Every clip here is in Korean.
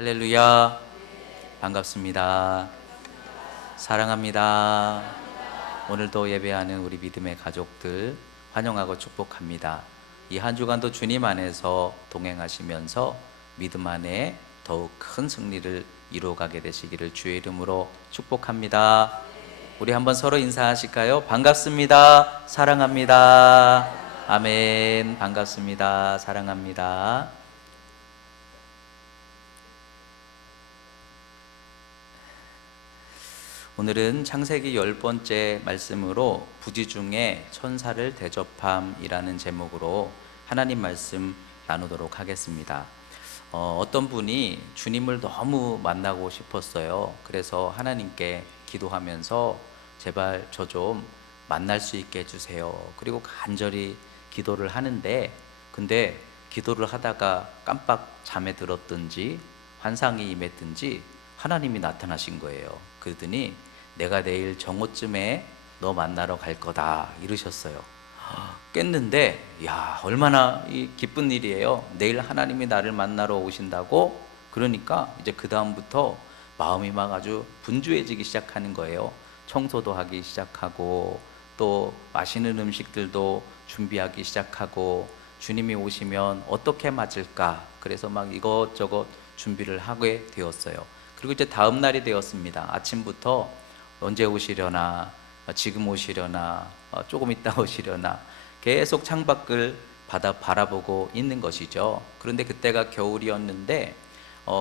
할렐루야. 반갑습니다. 사랑합니다. 오늘도 예배하는 우리 믿음의 가족들 환영하고 축복합니다. 이 한 주간도 주님 안에서 동행하시면서 믿음 안에 더욱 큰 승리를 이루어가게 되시기를 주의 이름으로 축복합니다. 우리 한번 서로 인사하실까요? 반갑습니다. 사랑합니다. 아멘. 반갑습니다. 사랑합니다. 오늘은 창세기 10번째 말씀으로 부지 중에 천사를 대접함이라는 제목으로 하나님 말씀 나누도록 하겠습니다. 어떤 분이 주님을 너무 만나고 싶었어요. 그래서 하나님께 기도하면서 제발 저 좀 만날 수 있게 해주세요. 그리고 간절히 기도를 하는데, 근데 기도를 하다가 깜빡 잠에 들었든지 환상이 임했든지 하나님이 나타나신 거예요. 그러더니 내가 내일 정오쯤에 너 만나러 갈 거다 이러셨어요. 깼는데 야, 얼마나 기쁜 일이에요. 내일 하나님이 나를 만나러 오신다고. 그러니까 이제 그 다음부터 마음이 막 아주 분주해지기 시작하는 거예요. 청소도 하기 시작하고 또 맛있는 음식들도 준비하기 시작하고 주님이 오시면 어떻게 맞을까, 그래서 막 이것저것 준비를 하게 되었어요. 그리고 이제 다음 날이 되었습니다. 아침부터 언제 오시려나, 지금 오시려나, 조금 있다 오시려나 계속 창밖을 바라보고 있는 것이죠. 그런데 그때가 겨울이었는데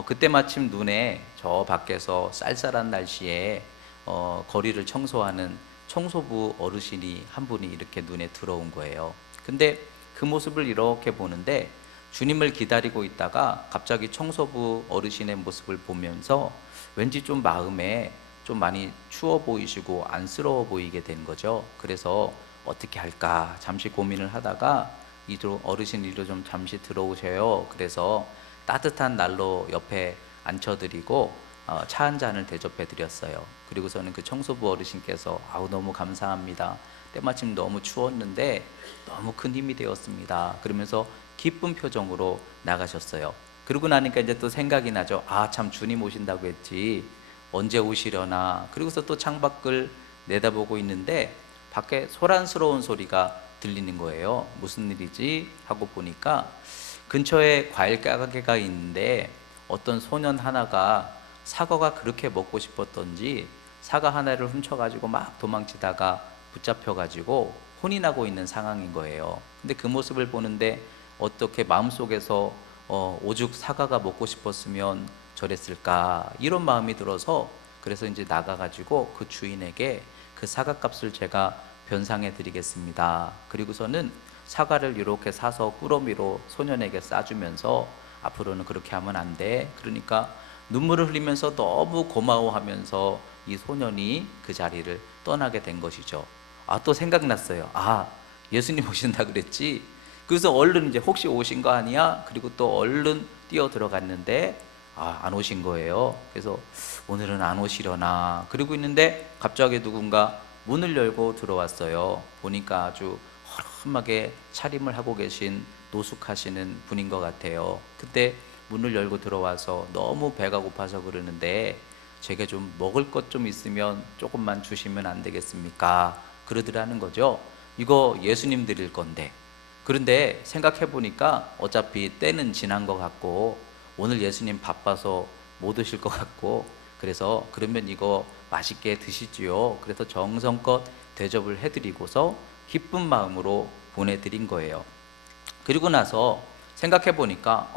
그때 마침 눈에 저 밖에서 쌀쌀한 날씨에 거리를 청소하는 청소부 어르신이 한 분이 이렇게 눈에 들어온 거예요. 근데 그 모습을 이렇게 보는데 주님을 기다리고 있다가 갑자기 청소부 어르신의 모습을 보면서 왠지 좀 마음에 좀 많이 추워 보이시고 안쓰러워 보이게 된 거죠. 그래서 어떻게 할까 잠시 고민을 하다가 어르신 이리로 좀 잠시 들어오셔요. 그래서 따뜻한 난로 옆에 앉혀드리고 차 한 잔을 대접해 드렸어요. 그리고서는 그 청소부 어르신께서 아우 너무 감사합니다. 때마침 너무 추웠는데 너무 큰 힘이 되었습니다. 그러면서 기쁜 표정으로 나가셨어요. 그러고 나니까 이제 또 생각이 나죠. 아, 참 주님 오신다고 했지. 언제 오시려나. 그리고서 또 창밖을 내다보고 있는데 밖에 소란스러운 소리가 들리는 거예요. 무슨 일이지? 하고 보니까 근처에 과일 가게가 있는데 어떤 소년 하나가 사과가 그렇게 먹고 싶었던지 사과 하나를 훔쳐가지고 막 도망치다가 붙잡혀가지고 혼이 나고 있는 상황인 거예요. 근데 그 모습을 보는데 어떻게 마음속에서 오죽 사과가 먹고 싶었으면 저랬을까, 이런 마음이 들어서 그래서 이제 나가가지고 그 주인에게 그 사과값을 제가 변상해 드리겠습니다. 그리고서는 사과를 이렇게 사서 꾸러미로 소년에게 싸주면서 앞으로는 그렇게 하면 안 돼. 그러니까 눈물을 흘리면서 너무 고마워하면서 이 소년이 그 자리를 떠나게 된 것이죠. 아, 또 생각났어요. 아, 예수님 오신다 그랬지. 그래서 얼른 이제 혹시 오신 거 아니야? 그리고 또 얼른 뛰어 들어갔는데 안 오신 거예요. 그래서 오늘은 안 오시려나 그러고 있는데 갑자기 누군가 문을 열고 들어왔어요. 보니까 아주 허름하게 차림을 하고 계신 노숙하시는 분인 것 같아요. 그때 문을 열고 들어와서 너무 배가 고파서 그러는데 제게 좀 먹을 것 좀 있으면 조금만 주시면 안 되겠습니까? 그러더라는 거죠. 이거 예수님 드릴 건데. 그런데 생각해 보니까 어차피 때는 지난 것 같고 오늘 예수님 바빠서 못 오실 것 같고, 그래서 그러면 이거 맛있게 드시지요. 그래서 정성껏 대접을 해드리고서 기쁜 마음으로 보내드린 거예요. 그리고 나서 생각해 보니까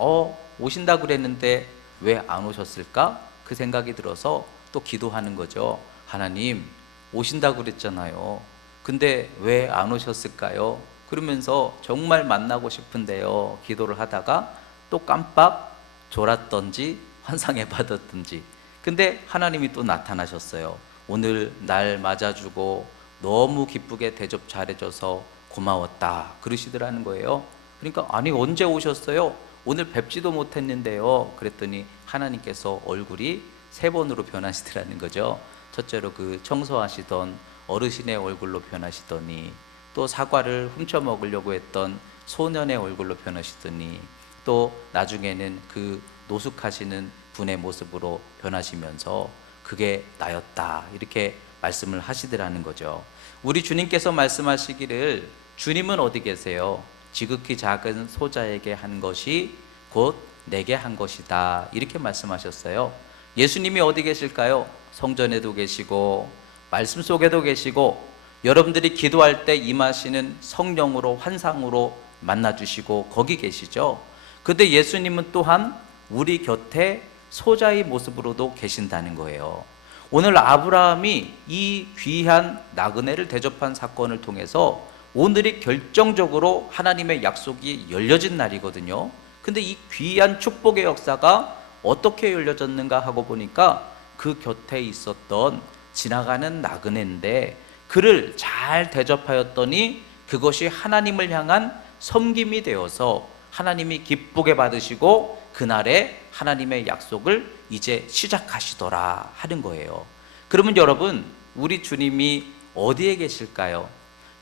오신다 그랬는데 왜 안 오셨을까? 그 생각이 들어서 또 기도하는 거죠. 하나님, 오신다 그랬잖아요. 근데 왜 안 오셨을까요? 그러면서 정말 만나고 싶은데요. 기도를 하다가 또 깜빡 졸았던지 환상에 받았던지. 근데 하나님이 또 나타나셨어요. 오늘 날 맞아주고 너무 기쁘게 대접 잘해줘서 고마웠다 그러시더라는 거예요. 그러니까 아니 언제 오셨어요? 오늘 뵙지도 못했는데요. 그랬더니 하나님께서 얼굴이 세 번으로 변하시더라는 거죠. 첫째로 그 청소하시던 어르신의 얼굴로 변하시더니, 또 사과를 훔쳐 먹으려고 했던 소년의 얼굴로 변하시더니, 또 나중에는 그 노숙하시는 분의 모습으로 변하시면서 그게 나였다, 이렇게 말씀을 하시더라는 거죠. 우리 주님께서 말씀하시기를 주님은 어디 계세요? 지극히 작은 소자에게 한 것이 곧 내게 한 것이다, 이렇게 말씀하셨어요. 예수님이 어디 계실까요? 성전에도 계시고 말씀 속에도 계시고 여러분들이 기도할 때 임하시는 성령으로 환상으로 만나주시고 거기 계시죠. 근데 예수님은 또한 우리 곁에 소자의 모습으로도 계신다는 거예요. 오늘 아브라함이 이 귀한 나그네를 대접한 사건을 통해서 오늘이 결정적으로 하나님의 약속이 열려진 날이거든요. 근데 이 귀한 축복의 역사가 어떻게 열려졌는가 하고 보니까 그 곁에 있었던 지나가는 나그네인데 그를 잘 대접하였더니 그것이 하나님을 향한 섬김이 되어서 하나님이 기쁘게 받으시고 그날에 하나님의 약속을 이제 시작하시더라 하는 거예요. 그러면 여러분, 우리 주님이 어디에 계실까요?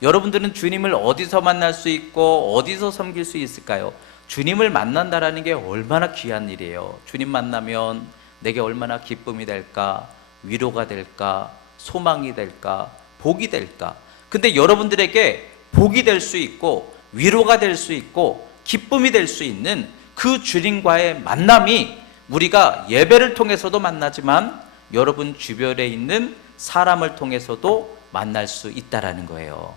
여러분들은 주님을 어디서 만날 수 있고 어디서 섬길 수 있을까요? 주님을 만난다라는 게 얼마나 귀한 일이에요. 주님 만나면 내게 얼마나 기쁨이 될까, 위로가 될까, 소망이 될까, 복이 될까. 근데 여러분들에게 복이 될 수 있고 위로가 될 수 있고 기쁨이 될 수 있는 그 주님과의 만남이 우리가 예배를 통해서도 만나지만 여러분 주변에 있는 사람을 통해서도 만날 수 있다라는 거예요.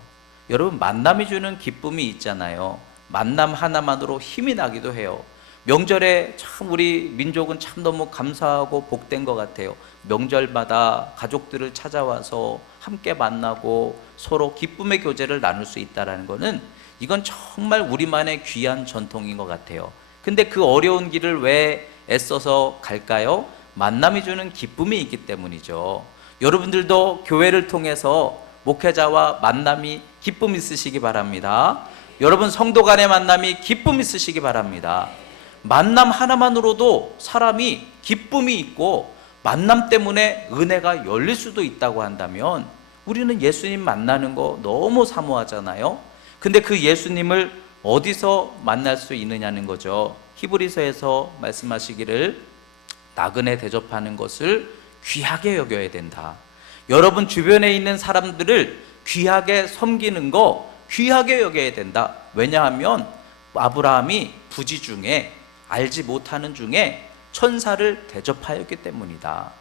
여러분, 만남이 주는 기쁨이 있잖아요. 만남 하나만으로 힘이 나기도 해요. 명절에 참 우리 민족은 참 너무 감사하고 복된 것 같아요. 명절마다 가족들을 찾아와서 함께 만나고 서로 기쁨의 교제를 나눌 수 있다는 것은 이건 정말 우리만의 귀한 전통인 것 같아요. 근데 그 어려운 길을 왜 애써서 갈까요? 만남이 주는 기쁨이 있기 때문이죠. 여러분들도 교회를 통해서 목회자와 만남이 기쁨 있으시기 바랍니다. 여러분 성도 간의 만남이 기쁨 있으시기 바랍니다. 만남 하나만으로도 사람이 기쁨이 있고 만남 때문에 은혜가 열릴 수도 있다고 한다면 우리는 예수님 만나는 거 너무 사모하잖아요. 근데 그 예수님을 어디서 만날 수 있느냐는 거죠. 히브리서에서 말씀하시기를 나그네 대접하는 것을 귀하게 여겨야 된다. 여러분 주변에 있는 사람들을 귀하게 섬기는 거 귀하게 여겨야 된다. 왜냐하면 아브라함이 부지 중에 알지 못하는 중에 천사를 대접하였기 때문이다.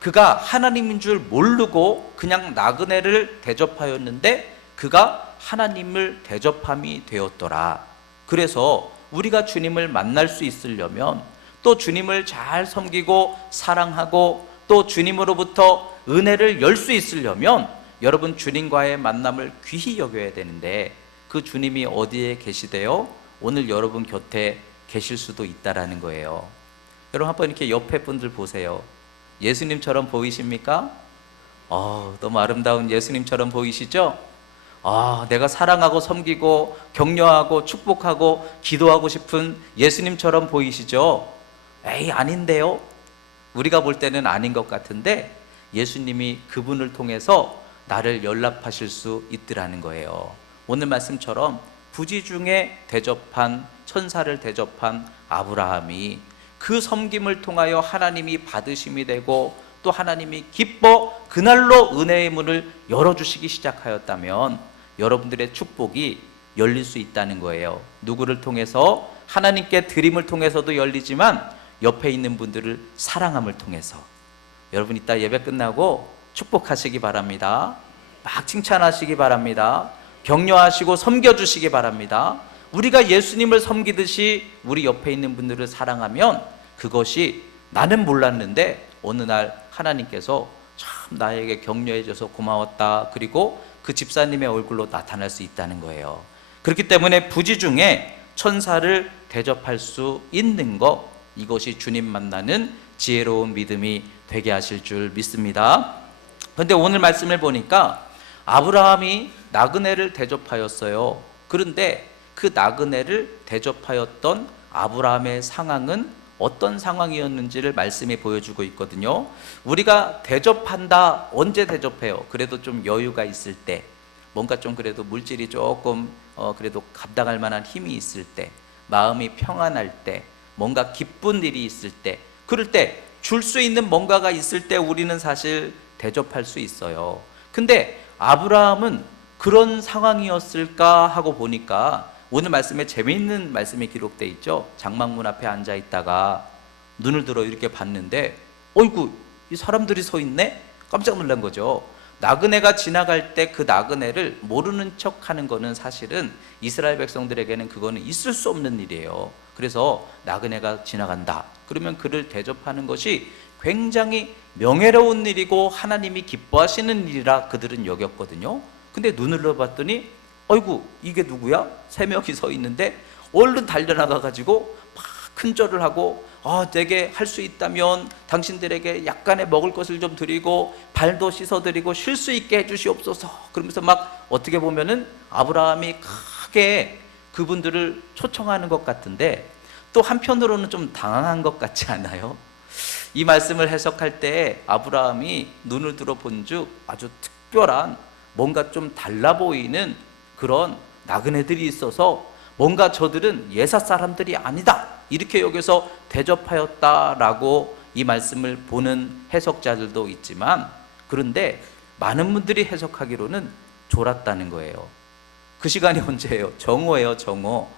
그가 하나님인 줄 모르고 그냥 나그네를 대접하였는데 그가 하나님을 대접함이 되었더라. 그래서 우리가 주님을 만날 수 있으려면 또 주님을 잘 섬기고 사랑하고 또 주님으로부터 은혜를 열 수 있으려면 여러분 주님과의 만남을 귀히 여겨야 되는데 그 주님이 어디에 계시대요? 오늘 여러분 곁에 계실 수도 있다라는 거예요. 여러분 한번 이렇게 옆에 분들 보세요. 예수님처럼 보이십니까? 너무 아름다운 예수님처럼 보이시죠? 내가 사랑하고 섬기고 격려하고 축복하고 기도하고 싶은 예수님처럼 보이시죠? 에이, 아닌데요? 우리가 볼 때는 아닌 것 같은데 예수님이 그분을 통해서 나를 연락하실 수 있더라는 거예요. 오늘 말씀처럼 부지 중에 대접한 천사를 대접한 아브라함이 그 섬김을 통하여 하나님이 받으심이 되고 또 하나님이 기뻐 그날로 은혜의 문을 열어주시기 시작하였다면 여러분들의 축복이 열릴 수 있다는 거예요. 누구를 통해서? 하나님께 드림을 통해서도 열리지만 옆에 있는 분들을 사랑함을 통해서. 여러분 이따 예배 끝나고 축복하시기 바랍니다. 막 칭찬하시기 바랍니다. 격려하시고 섬겨주시기 바랍니다. 우리가 예수님을 섬기듯이 우리 옆에 있는 분들을 사랑하면 그것이 나는 몰랐는데 어느 날 하나님께서 참 나에게 격려해줘서 고마웠다. 그리고 그 집사님의 얼굴로 나타날 수 있다는 거예요. 그렇기 때문에 부지 중에 천사를 대접할 수 있는 것, 이것이 주님 만나는 지혜로운 믿음이 되게 하실 줄 믿습니다. 그런데 오늘 말씀을 보니까 아브라함이 나그네를 대접하였어요. 그런데 그 나그네를 대접하였던 아브라함의 상황은 어떤 상황이었는지를 말씀이 보여주고 있거든요. 우리가 대접한다, 언제 대접해요? 그래도 좀 여유가 있을 때, 뭔가 좀 그래도 물질이 조금 그래도 감당할 만한 힘이 있을 때, 마음이 평안할 때, 뭔가 기쁜 일이 있을 때, 그럴 때 줄 수 있는 뭔가가 있을 때 우리는 사실 대접할 수 있어요. 근데 아브라함은 그런 상황이었을까 하고 보니까 오늘 말씀에 재미있는 말씀이 기록되어 있죠. 장막문 앞에 앉아 있다가 눈을 들어 이렇게 봤는데 어이구, 이 사람들이 서 있네? 깜짝 놀란 거죠. 나그네가 지나갈 때 그 나그네를 모르는 척 하는 거는 사실은 이스라엘 백성들에게는 그거는 있을 수 없는 일이에요. 그래서 나그네가 지나간다 그러면 그를 대접하는 것이 굉장히 명예로운 일이고 하나님이 기뻐하시는 일이라 그들은 여겼거든요. 근데 눈을 들어봤더니 어이구, 이게 누구야? 3명이 서 있는데 얼른 달려나가 가지고 막 큰절을 하고, 내게 할 수 있다면 당신들에게 약간의 먹을 것을 좀 드리고 발도 씻어드리고 쉴 수 있게 해주시옵소서. 그러면서 막 어떻게 보면은 아브라함이 크게 그분들을 초청하는 것 같은데 또 한편으로는 좀 당황한 것 같지 않아요? 이 말씀을 해석할 때 아브라함이 눈을 들어 본즉 아주 특별한 뭔가 좀 달라 보이는 그런 나그네들이 있어서 뭔가 저들은 예사 사람들이 아니다 이렇게 여기서 대접하였다라고 이 말씀을 보는 해석자들도 있지만, 그런데 많은 분들이 해석하기로는 졸았다는 거예요. 그 시간이 언제예요? 정오예요, 정오.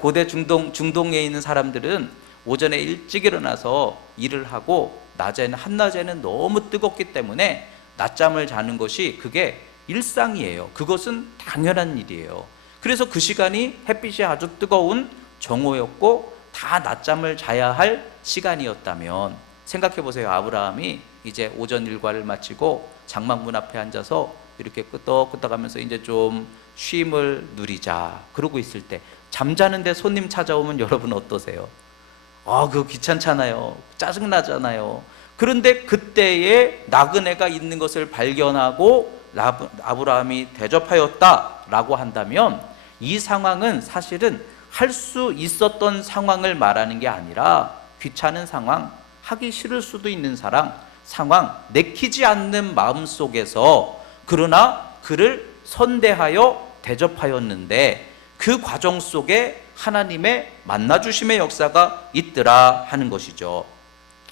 고대 중동에 있는 사람들은 오전에 일찍 일어나서 일을 하고 한낮에는 너무 뜨겁기 때문에 낮잠을 자는 것이 그게 일상이에요. 그것은 당연한 일이에요. 그래서 그 시간이 햇빛이 아주 뜨거운 정오였고 다 낮잠을 자야 할 시간이었다면, 생각해 보세요. 아브라함이 이제 오전 일과를 마치고 장막문 앞에 앉아서 이렇게 끄떡끄떡하면서 이제 좀 쉼을 누리자 그러고 있을 때 잠자는데 손님 찾아오면 여러분 어떠세요? 그거 귀찮잖아요. 짜증나잖아요. 그런데 그때에 나그네가 있는 것을 발견하고 아브라함이 대접하였다라고 한다면 이 상황은 사실은 할 수 있었던 상황을 말하는 게 아니라 귀찮은 상황, 하기 싫을 수도 있는 상황, 내키지 않는 마음 속에서 그러나 그를 선대하여 대접하였는데 그 과정 속에 하나님의 만나주심의 역사가 있더라 하는 것이죠.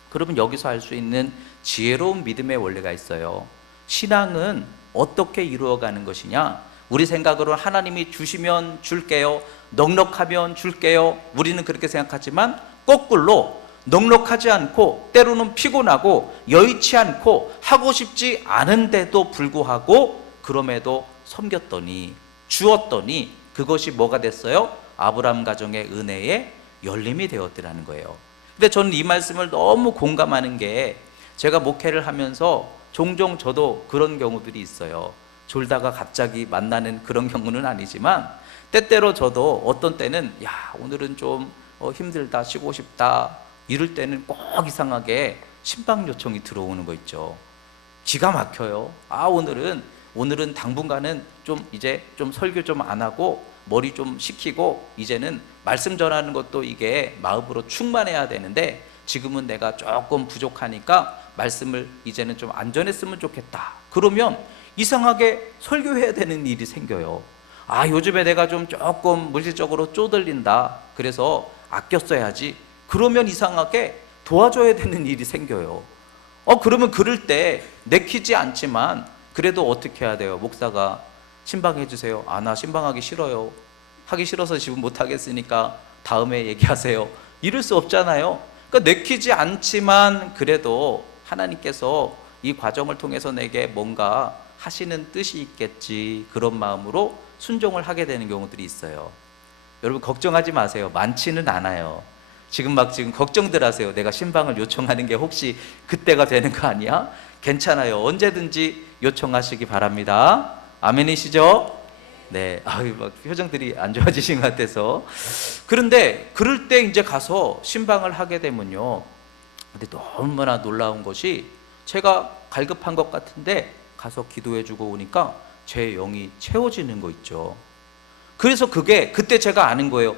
그러면 여기서 알 수 있는 지혜로운 믿음의 원리가 있어요. 신앙은 어떻게 이루어가는 것이냐? 우리 생각으로 하나님이 주시면 줄게요, 넉넉하면 줄게요, 우리는 그렇게 생각하지만 거꾸로 넉넉하지 않고 때로는 피곤하고 여의치 않고 하고 싶지 않은데도 불구하고 그럼에도 섬겼더니 주었더니 그것이 뭐가 됐어요? 아브라함 가정의 은혜의 열림이 되었더라는 거예요. 근데 저는 이 말씀을 너무 공감하는 게, 제가 목회를 하면서 종종 저도 그런 경우들이 있어요. 졸다가 갑자기 만나는 그런 경우는 아니지만 때때로 저도 어떤 때는 오늘은 좀 힘들다, 쉬고 싶다 이럴 때는 꼭 이상하게 신방 요청이 들어오는 거 있죠. 기가 막혀요. 오늘은 당분간은 이제 설교 좀 안 하고 머리 좀 식히고 이제는 말씀 전하는 것도 이게 마음으로 충만해야 되는데 지금은 내가 조금 부족하니까 말씀을 이제는 좀 안 전했으면 좋겠다. 그러면 이상하게 설교해야 되는 일이 생겨요. 요즘에 내가 조금 물질적으로 쪼들린다. 그래서 아껴 써야지. 그러면 이상하게 도와줘야 되는 일이 생겨요. 그러면 그럴 때 내키지 않지만 그래도 어떻게 해야 돼요? 목사가 신방해 주세요. 나 신방하기 싫어요. 하기 싫어서 지금 못 하겠으니까 다음에 얘기하세요. 이럴 수 없잖아요. 그러니까 내키지 않지만 그래도 하나님께서 이 과정을 통해서 내게 뭔가 하시는 뜻이 있겠지, 그런 마음으로 순종을 하게 되는 경우들이 있어요. 여러분 걱정하지 마세요. 많지는 않아요. 지금 걱정들 하세요. 내가 신방을 요청하는 게 혹시 그때가 되는 거 아니야? 괜찮아요. 언제든지 요청하시기 바랍니다. 아멘이시죠? 네. 막 표정들이 안 좋아지신 것 같아서. 그런데 그럴 때 이제 가서 신방을 하게 되면요. 근데 너무나 놀라운 것이, 제가 갈급한 것 같은데 가서 기도해주고 오니까 제 영이 채워지는 거 있죠. 그래서 그때 제가 아는 거예요.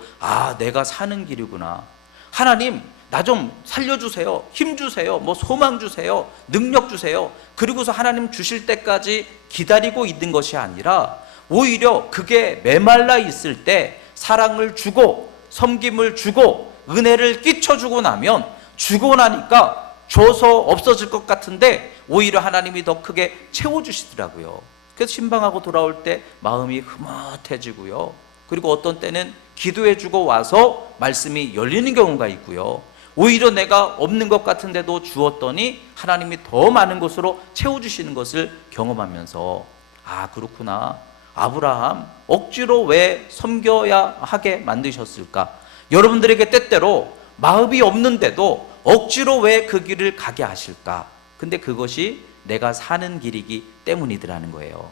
내가 사는 길이구나. 하나님, 나 좀 살려주세요. 힘 주세요. 소망 주세요. 능력 주세요. 그리고서 하나님 주실 때까지 기다리고 있는 것이 아니라 오히려 그게 메말라 있을 때 사랑을 주고 섬김을 주고 은혜를 끼쳐주고 나면 주고 나니까 줘서 없어질 것 같은데 오히려 하나님이 더 크게 채워주시더라고요. 그래서 신방하고 돌아올 때 마음이 흐뭇해지고요. 그리고 어떤 때는 기도해주고 와서 말씀이 열리는 경우가 있고요. 오히려 내가 없는 것 같은데도 주었더니 하나님이 더 많은 것으로 채워주시는 것을 경험하면서 아, 그렇구나. 아브라함 억지로 왜 섬겨야 하게 만드셨을까? 여러분들에게 때때로 마음이 없는데도 억지로 왜 그 길을 가게 하실까? 근데 그것이 내가 사는 길이기 때문이더라는 거예요.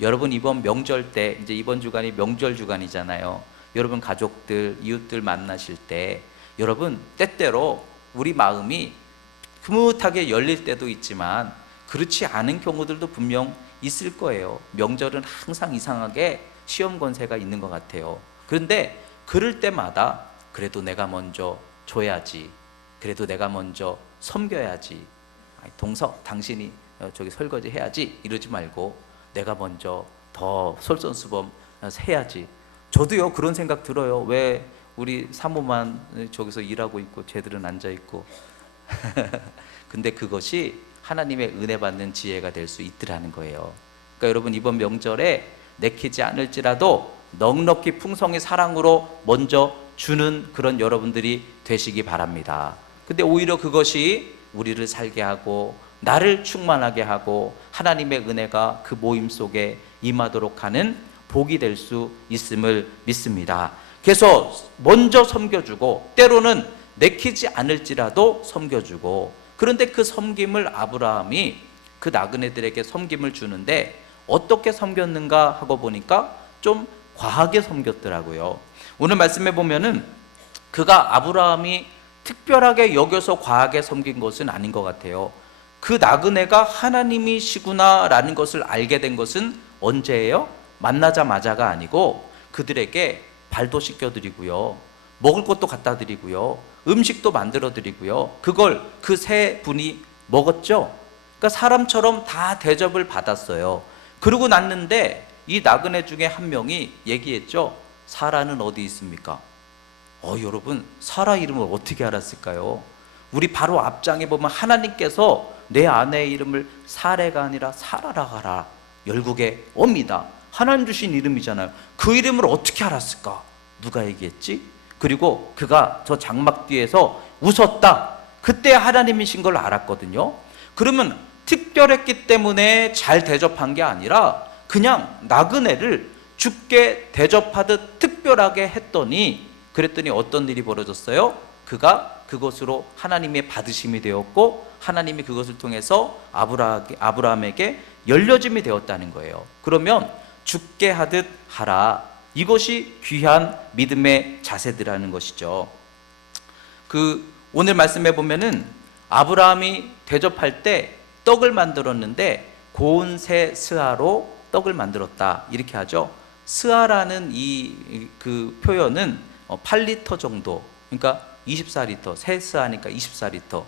여러분, 이번 명절 때, 이제 이번 주간이 명절 주간이잖아요. 여러분 가족들, 이웃들 만나실 때 여러분 때때로 우리 마음이 흐뭇하게 열릴 때도 있지만 그렇지 않은 경우들도 분명 있을 거예요. 명절은 항상 이상하게 시험 권세가 있는 것 같아요. 그런데 그럴 때마다 그래도 내가 먼저 줘야지, 그래도 내가 먼저 섬겨야지, 동서 당신이 저기 설거지 해야지 이러지 말고 내가 먼저 더 솔선수범 해야지. 저도요 그런 생각 들어요. 왜 우리 사모만 저기서 일하고 있고 쟤들은 앉아있고 근데 그것이 하나님의 은혜 받는 지혜가 될 수 있더라는 거예요. 그러니까 여러분, 이번 명절에 내키지 않을지라도 넉넉히 풍성히 사랑으로 먼저 주는 그런 여러분들이 되시기 바랍니다. 근데 오히려 그것이 우리를 살게 하고 나를 충만하게 하고 하나님의 은혜가 그 모임 속에 임하도록 하는 복이 될 수 있음을 믿습니다. 그래서 먼저 섬겨주고 때로는 내키지 않을지라도 섬겨주고, 그런데 그 섬김을 아브라함이 그 나그네들에게 섬김을 주는데 어떻게 섬겼는가 하고 보니까 좀 과하게 섬겼더라고요. 오늘 말씀에 보면은 그가 아브라함이 특별하게 여겨서 과하게 섬긴 것은 아닌 것 같아요. 그 나그네가 하나님이시구나 라는 것을 알게 된 것은 언제예요? 만나자마자가 아니고 그들에게 발도 씻겨드리고요, 먹을 것도 갖다 드리고요, 음식도 만들어 드리고요, 그걸 그 세 분이 먹었죠. 그러니까 사람처럼 다 대접을 받았어요. 그러고 났는데 이 나그네 중에 한 명이 얘기했죠. 사라는 어디 있습니까? 여러분, 사라 이름을 어떻게 알았을까요? 우리 바로 앞장에 보면 하나님께서 내 아내의 이름을 사레가 아니라 사라라 하라 열국에 옵니다. 하나님 주신 이름이잖아요. 그 이름을 어떻게 알았을까? 누가 얘기했지? 그리고 그가 저 장막 뒤에서 웃었다. 그때 하나님이신 걸 알았거든요. 그러면 특별했기 때문에 잘 대접한 게 아니라 그냥 나그네를 죽게 대접하듯 특별하게 했더니, 그랬더니 어떤 일이 벌어졌어요? 그가 그것으로 하나님의 받으심이 되었고 하나님이 그것을 통해서 아브라함에게 열려짐이 되었다는 거예요. 그러면 죽게 하듯 하라. 이것이 귀한 믿음의 자세들이라는 것이죠. 오늘 말씀해 보면은 아브라함이 대접할 때 떡을 만들었는데 고운 새 스아로 떡을 만들었다 이렇게 하죠. 스아라는 그 표현은 8리터 정도, 그러니까 24리터, 새 스아니까 24리터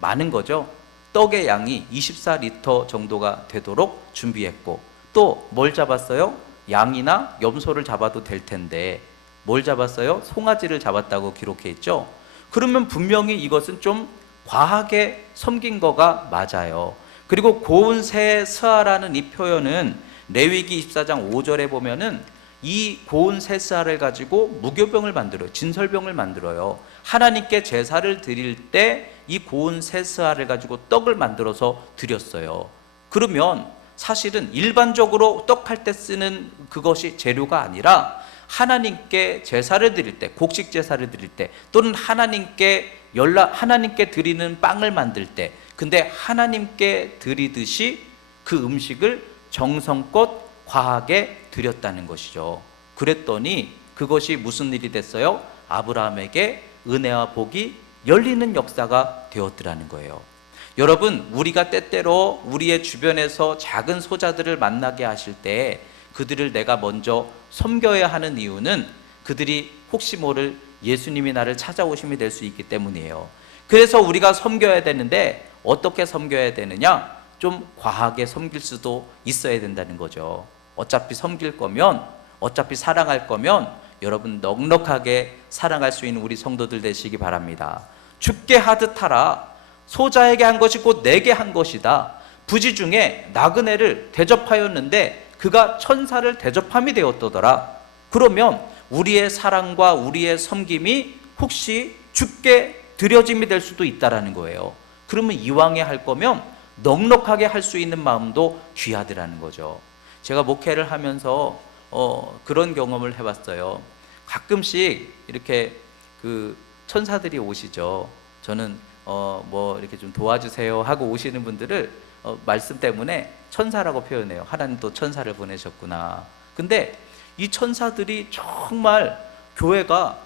많은 거죠. 떡의 양이 24리터 정도가 되도록 준비했고, 또 뭘 잡았어요? 양이나 염소를 잡아도 될 텐데 뭘 잡았어요? 송아지를 잡았다고 기록해 있죠. 그러면 분명히 이것은 좀 과하게 섬긴 거가 맞아요. 그리고 고운 새 스아라는 이 표현은 레위기 24장 5절에 보면은 이 고운 새 스아를 가지고 무교병을 만들어요. 진설병을 만들어요. 하나님께 제사를 드릴 때 이 고운 새 스아를 가지고 떡을 만들어서 드렸어요. 그러면 사실은 일반적으로 떡할 때 쓰는 그것이 재료가 아니라 하나님께 제사를 드릴 때, 곡식 제사를 드릴 때, 또는 하나님께 드리는 빵을 만들 때, 근데 하나님께 드리듯이 그 음식을 정성껏 과하게 드렸다는 것이죠. 그랬더니 그것이 무슨 일이 됐어요? 아브라함에게 은혜와 복이 열리는 역사가 되었더라는 거예요. 여러분, 우리가 때때로 우리의 주변에서 작은 소자들을 만나게 하실 때 그들을 내가 먼저 섬겨야 하는 이유는 그들이 혹시 모를 예수님이 나를 찾아오심이 될 수 있기 때문이에요. 그래서 우리가 섬겨야 되는데 어떻게 섬겨야 되느냐? 좀 과하게 섬길 수도 있어야 된다는 거죠. 어차피 섬길 거면, 어차피 사랑할 거면 여러분 넉넉하게 사랑할 수 있는 우리 성도들 되시기 바랍니다. 죽게 하듯 하라. 소자에게 한 것이 곧 내게 한 것이다. 부지 중에 나그네를 대접하였는데 그가 천사를 대접함이 되었더더라. 그러면 우리의 사랑과 우리의 섬김이 혹시 죽게 드려짐이 될 수도 있다라는 거예요. 그러면 이왕에 할 거면 넉넉하게 할 수 있는 마음도 귀하더라는 거죠. 제가 목회를 하면서 그런 경험을 해봤어요. 가끔씩 이렇게 그 천사들이 오시죠. 저는 뭐 이렇게 좀 도와주세요 하고 오시는 분들을 말씀 때문에 천사라고 표현해요. 하나님 또 천사를 보내셨구나. 근데 이 천사들이 정말 교회가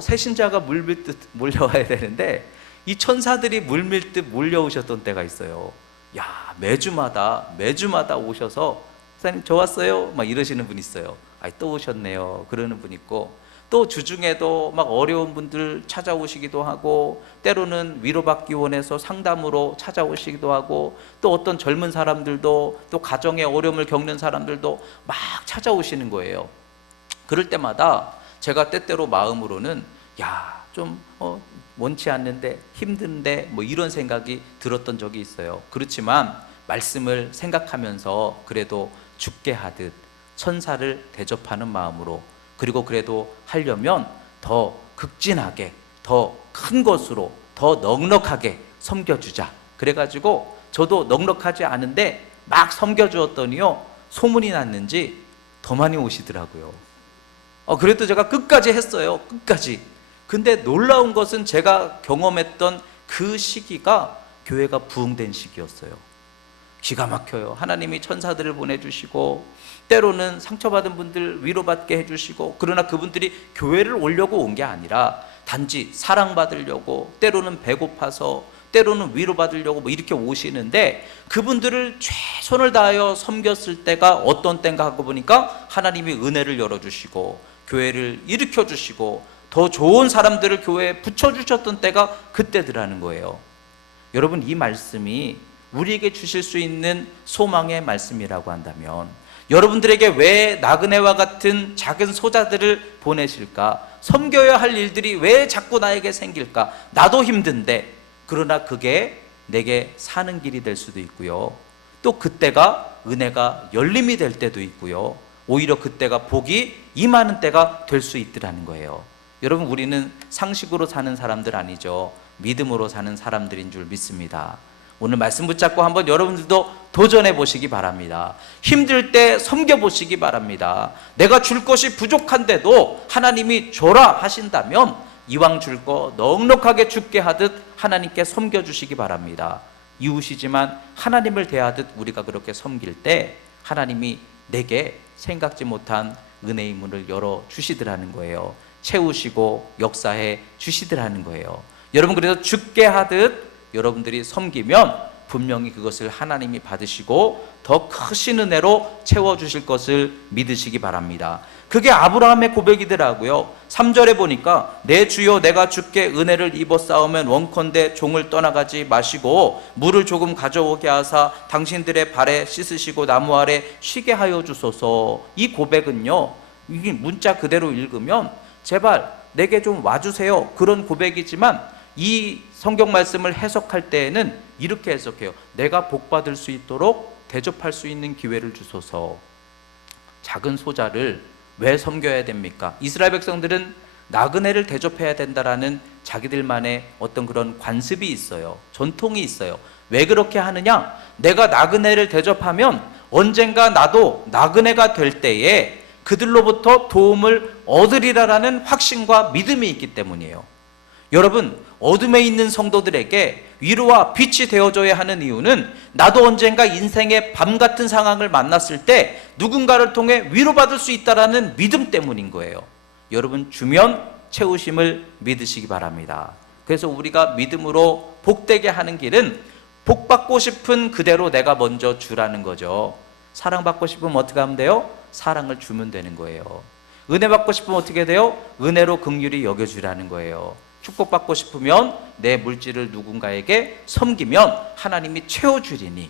새신자가 물밀듯 몰려와야 되는데 이 천사들이 물밀듯 몰려오셨던 때가 있어요. 야, 매주마다 오셔서 목사님 저 왔어요 막 이러시는 분 있어요. 또 오셨네요 그러는 분 있고, 또 주중에도 막 어려운 분들 찾아오시기도 하고, 때로는 위로받기 원해서 상담으로 찾아오시기도 하고, 또 어떤 젊은 사람들도, 또 가정에 어려움을 겪는 사람들도 막 찾아오시는 거예요. 그럴 때마다 제가 때때로 마음으로는 좀 원치 않는데 힘든데 뭐 이런 생각이 들었던 적이 있어요. 그렇지만 말씀을 생각하면서 그래도 죽게 하듯 천사를 대접하는 마음으로, 그리고 그래도 하려면 더 극진하게, 더 큰 것으로, 더 넉넉하게 섬겨주자. 그래가지고 저도 넉넉하지 않은데 막 섬겨주었더니요, 소문이 났는지 더 많이 오시더라고요. 그래도 제가 끝까지 했어요. 끝까지. 근데 놀라운 것은 제가 경험했던 그 시기가 교회가 부흥된 시기였어요. 기가 막혀요. 하나님이 천사들을 보내주시고, 때로는 상처받은 분들 위로받게 해주시고, 그러나 그분들이 교회를 오려고 온 게 아니라 단지 사랑받으려고, 때로는 배고파서, 때로는 위로받으려고 뭐 이렇게 오시는데, 그분들을 최선을 다하여 섬겼을 때가 어떤 때인가 하고 보니까 하나님이 은혜를 열어주시고 교회를 일으켜주시고 더 좋은 사람들을 교회에 붙여주셨던 때가 그때더라는 거예요. 여러분, 이 말씀이 우리에게 주실 수 있는 소망의 말씀이라고 한다면, 여러분들에게 왜 나그네와 같은 작은 소자들을 보내실까? 섬겨야 할 일들이 왜 자꾸 나에게 생길까? 나도 힘든데. 그러나 그게 내게 사는 길이 될 수도 있고요, 또 그때가 은혜가 열림이 될 때도 있고요, 오히려 그때가 복이 임하는 때가 될 수 있더라는 거예요. 여러분, 우리는 상식으로 사는 사람들 아니죠. 믿음으로 사는 사람들인 줄 믿습니다. 오늘 말씀 붙잡고 한번 여러분들도 도전해 보시기 바랍니다. 힘들 때 섬겨 보시기 바랍니다. 내가 줄 것이 부족한데도 하나님이 줘라 하신다면 이왕 줄 거 넉넉하게 주게 하듯 하나님께 섬겨 주시기 바랍니다. 이웃이지만 하나님을 대하듯 우리가 그렇게 섬길 때 하나님이 내게 생각지 못한 은혜의 문을 열어 주시더라는 거예요. 채우시고 역사해 주시더라는 거예요. 여러분, 그래서 죽게 하듯 여러분들이 섬기면 분명히 그것을 하나님이 받으시고 더 크신 은혜로 채워주실 것을 믿으시기 바랍니다. 그게 아브라함의 고백이더라고요. 3절에 보니까 내 주여 내가 주께 은혜를 입어 싸우면 원컨대 종을 떠나가지 마시고 물을 조금 가져오게 하사 당신들의 발에 씻으시고 나무 아래 쉬게 하여 주소서. 이 고백은요, 이게 문자 그대로 읽으면 제발 내게 좀 와주세요, 그런 고백이지만 이 성경 말씀을 해석할 때에는 이렇게 해석해요. 내가 복받을 수 있도록 대접할 수 있는 기회를 주소서. 작은 소자를 왜 섬겨야 됩니까? 이스라엘 백성들은 나그네를 대접해야 된다라는 자기들만의 어떤 그런 관습이 있어요. 전통이 있어요. 왜 그렇게 하느냐? 내가 나그네를 대접하면 언젠가 나도 나그네가 될 때에 그들로부터 도움을 얻으리라라는 확신과 믿음이 있기 때문이에요. 여러분, 어둠에 있는 성도들에게 위로와 빛이 되어줘야 하는 이유는 나도 언젠가 인생의 밤 같은 상황을 만났을 때 누군가를 통해 위로받을 수 있다는 믿음 때문인 거예요. 여러분, 주면 채우심을 믿으시기 바랍니다. 그래서 우리가 믿음으로 복되게 하는 길은 복받고 싶은 그대로 내가 먼저 주라는 거죠. 사랑받고 싶으면 어떻게 하면 돼요? 사랑을 주면 되는 거예요. 은혜 받고 싶으면 어떻게 돼요? 은혜로 긍휼히 여겨주라는 거예요. 축복받고 싶으면 내 물질을 누군가에게 섬기면 하나님이 채워주리니,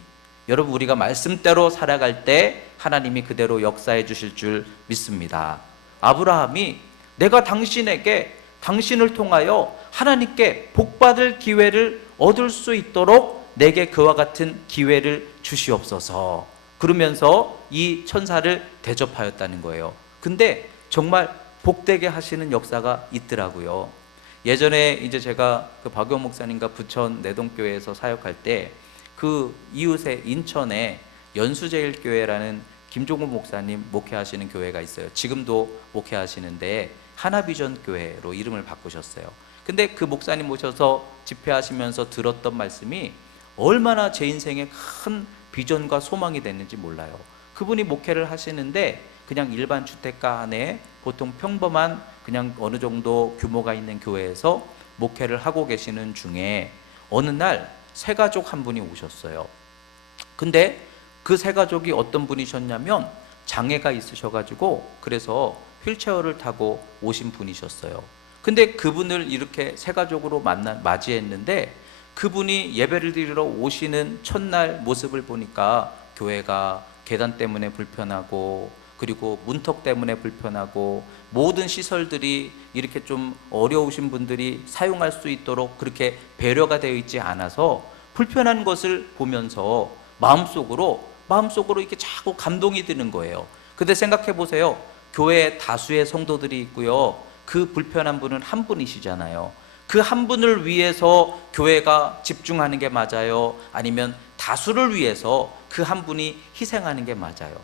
여러분, 우리가 말씀대로 살아갈 때 하나님이 그대로 역사해 주실 줄 믿습니다. 아브라함이 내가 당신을 통하여 하나님께 복받을 기회를 얻을 수 있도록 내게 그와 같은 기회를 주시옵소서. 그러면서 이 천사를 대접하였다는 거예요. 근데 정말 복되게 하시는 역사가 있더라고요. 예전에 이제 제가 그 박용 목사님과 부천 내동교회에서 사역할 때 그 이웃에 인천에 연수제일교회라는 김종국 목사님 목회하시는 교회가 있어요. 지금도 목회하시는데 하나비전 교회로 이름을 바꾸셨어요. 근데 그 목사님 모셔서 집회하시면서 들었던 말씀이 얼마나 제 인생에 큰 비전과 소망이 됐는지 몰라요. 그분이 목회를 하시는데 그냥 일반 주택가 안에 보통 평범한 그냥 어느 정도 규모가 있는 교회에서 목회를 하고 계시는 중에 어느 날 새 가족 한 분이 오셨어요. 근데 그 새 가족이 어떤 분이셨냐면 장애가 있으셔가지고 그래서 휠체어를 타고 오신 분이셨어요. 근데 그분을 이렇게 새 가족으로 맞이했는데 그분이 예배를 드리러 오시는 첫날 모습을 보니까 교회가 계단 때문에 불편하고 그리고 문턱 때문에 불편하고 모든 시설들이 이렇게 좀 어려우신 분들이 사용할 수 있도록 그렇게 배려가 되어 있지 않아서 불편한 것을 보면서 마음속으로 이렇게 자꾸 감동이 드는 거예요. 근데 생각해 보세요. 교회에 다수의 성도들이 있고요. 그 불편한 분은 한 분이시잖아요. 그 한 분을 위해서 교회가 집중하는 게 맞아요? 아니면 다수를 위해서 그 한 분이 희생하는 게 맞아요?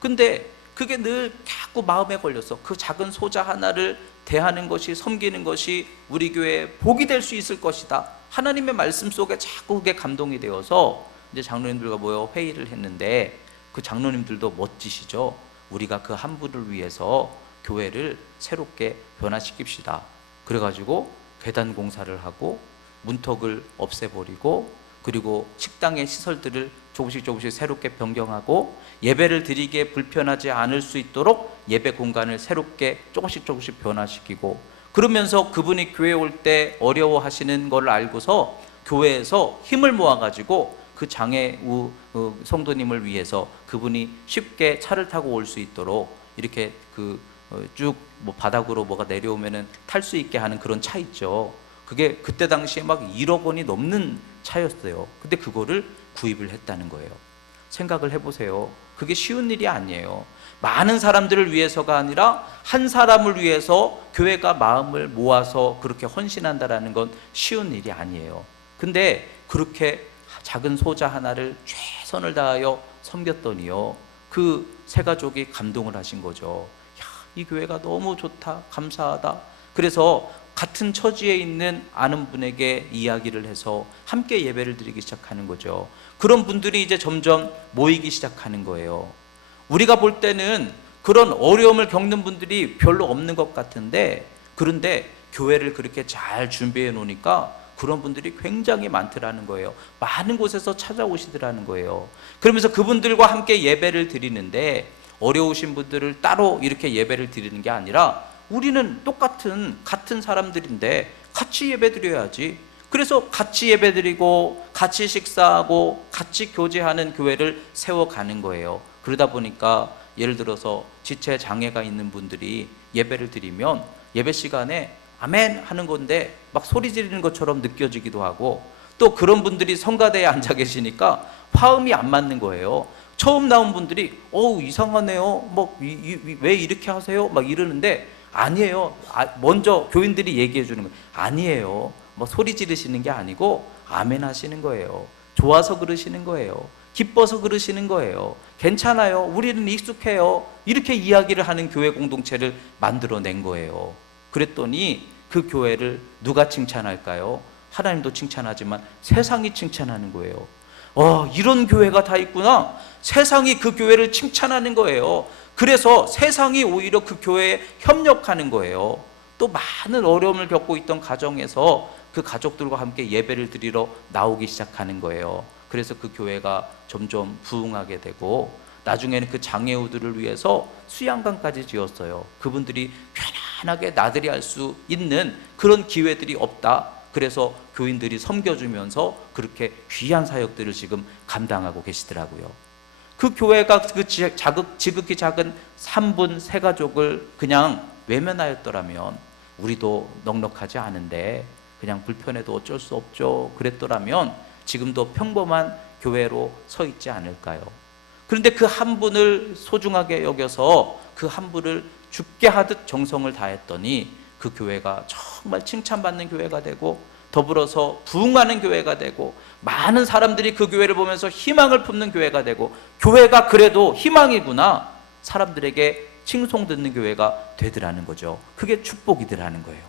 근데 그게 늘 자꾸 마음에 걸려서 그 작은 소자 하나를 대하는 것이, 섬기는 것이 우리 교회에 복이 될 수 있을 것이다. 하나님의 말씀 속에 자꾸 그게 감동이 되어서 이제 장로님들과 모여 회의를 했는데 그 장로님들도 멋지시죠. 우리가 그 한 분을 위해서 교회를 새롭게 변화시킵시다. 그래가지고 계단 공사를 하고 문턱을 없애버리고 그리고 식당의 시설들을 조금씩 새롭게 변경하고 예배를 드리기에 불편하지 않을 수 있도록 예배 공간을 새롭게 조금씩 변화시키고 그러면서 그분이 교회에 올 때 어려워하시는 걸 알고서 교회에서 힘을 모아가지고 그 장애우 성도님을 위해서 그분이 쉽게 차를 타고 올 수 있도록 이렇게 쭉 뭐 바닥으로 뭐가 내려오면은 탈 수 있게 하는 그런 차 있죠. 그게 그때 당시에 막 1억 원이 넘는 차였어요. 근데 그거를 구입을 했다는 거예요. 생각을 해보세요. 그게 쉬운 일이 아니에요. 많은 사람들을 위해서가 아니라 한 사람을 위해서 교회가 마음을 모아서 그렇게 헌신한다라는 건 쉬운 일이 아니에요. 근데 그렇게 작은 소자 하나를 최선을 다하여 섬겼더니요, 그 새 가족이 감동을 하신 거죠. 야, 이 교회가 너무 좋다, 감사하다. 그래서 같은 처지에 있는 아는 분에게 이야기를 해서 함께 예배를 드리기 시작하는 거죠. 그런 분들이 이제 점점 모이기 시작하는 거예요. 우리가 볼 때는 그런 어려움을 겪는 분들이 별로 없는 것 같은데, 그런데 교회를 그렇게 잘 준비해 놓으니까 그런 분들이 굉장히 많더라는 거예요. 많은 곳에서 찾아오시더라는 거예요. 그러면서 그분들과 함께 예배를 드리는데 어려우신 분들을 따로 이렇게 예배를 드리는 게 아니라 우리는 같은 사람들인데 같이 예배드려야지. 그래서 같이 예배드리고 같이 식사하고 같이 교제하는 교회를 세워가는 거예요. 그러다 보니까 예를 들어서 지체 장애가 있는 분들이 예배를 드리면 예배 시간에 아멘 하는 건데 막 소리 지르는 것처럼 느껴지기도 하고, 또 그런 분들이 성가대에 앉아 계시니까 화음이 안 맞는 거예요. 처음 나온 분들이 이상하네요. 왜 이렇게 하세요? 막 이러는데 아니에요. 먼저 교인들이 얘기해 주는 거예요. 아니에요. 소리 지르시는 게 아니고 아멘 하시는 거예요. 좋아서 그러시는 거예요. 기뻐서 그러시는 거예요. 괜찮아요. 우리는 익숙해요. 이렇게 이야기를 하는 교회 공동체를 만들어낸 거예요. 그랬더니 그 교회를 누가 칭찬할까요? 하나님도 칭찬하지만 세상이 칭찬하는 거예요. 이런 교회가 다 있구나. 세상이 그 교회를 칭찬하는 거예요. 그래서 세상이 오히려 그 교회에 협력하는 거예요. 또 많은 어려움을 겪고 있던 가정에서 그 가족들과 함께 예배를 드리러 나오기 시작하는 거예요. 그래서 그 교회가 점점 부흥하게 되고 나중에는 그 장애우들을 위해서 수양관까지 지었어요. 그분들이 편안하게 나들이 할 수 있는 그런 기회들이 없다. 그래서 교인들이 섬겨주면서 그렇게 귀한 사역들을 지금 감당하고 계시더라고요. 그 교회가 그 지극히 작은 3분 새 가족을 그냥 외면하였더라면, 우리도 넉넉하지 않은데 그냥 불편해도 어쩔 수 없죠 그랬더라면 지금도 평범한 교회로 서 있지 않을까요? 그런데 그 한 분을 소중하게 여겨서 그 한 분을 죽게 하듯 정성을 다했더니 그 교회가 정말 칭찬받는 교회가 되고, 더불어서 부흥하는 교회가 되고, 많은 사람들이 그 교회를 보면서 희망을 품는 교회가 되고, 교회가 그래도 희망이구나, 사람들에게 칭송 듣는 교회가 되더라는 거죠. 그게 축복이더라는 거예요.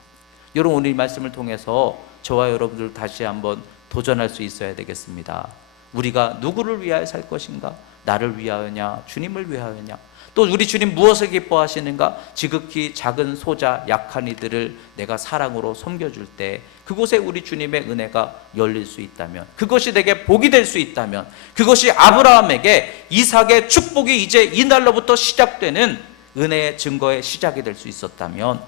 여러분, 오늘 이 말씀을 통해서 저와 여러분들 다시 한번 도전할 수 있어야 되겠습니다. 우리가 누구를 위하여 살 것인가? 나를 위하여냐? 주님을 위하여냐? 또 우리 주님 무엇을 기뻐하시는가? 지극히 작은 소자, 약한 이들을 내가 사랑으로 섬겨줄 때 그곳에 우리 주님의 은혜가 열릴 수 있다면, 그것이 내게 복이 될 수 있다면, 그것이 아브라함에게 이삭의 축복이 이제 이날로부터 시작되는 은혜의 증거의 시작이 될 수 있었다면,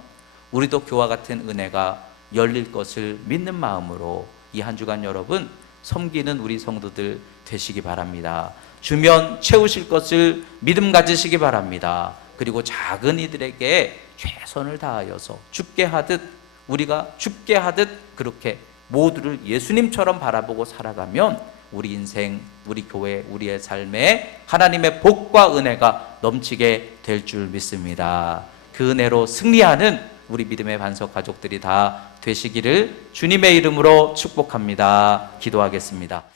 우리도 그와 같은 은혜가 열릴 것을 믿는 마음으로 이 한 주간 여러분 섬기는 우리 성도들 되시기 바랍니다. 주면 채우실 것을 믿음 가지시기 바랍니다. 그리고 작은 이들에게 최선을 다하여서 죽게 하듯, 우리가 죽게 하듯 그렇게 모두를 예수님처럼 바라보고 살아가면 우리 인생, 우리 교회, 우리의 삶에 하나님의 복과 은혜가 넘치게 될 줄 믿습니다. 그 은혜로 승리하는 우리 믿음의 반석 가족들이 다 되시기를 주님의 이름으로 축복합니다. 기도하겠습니다.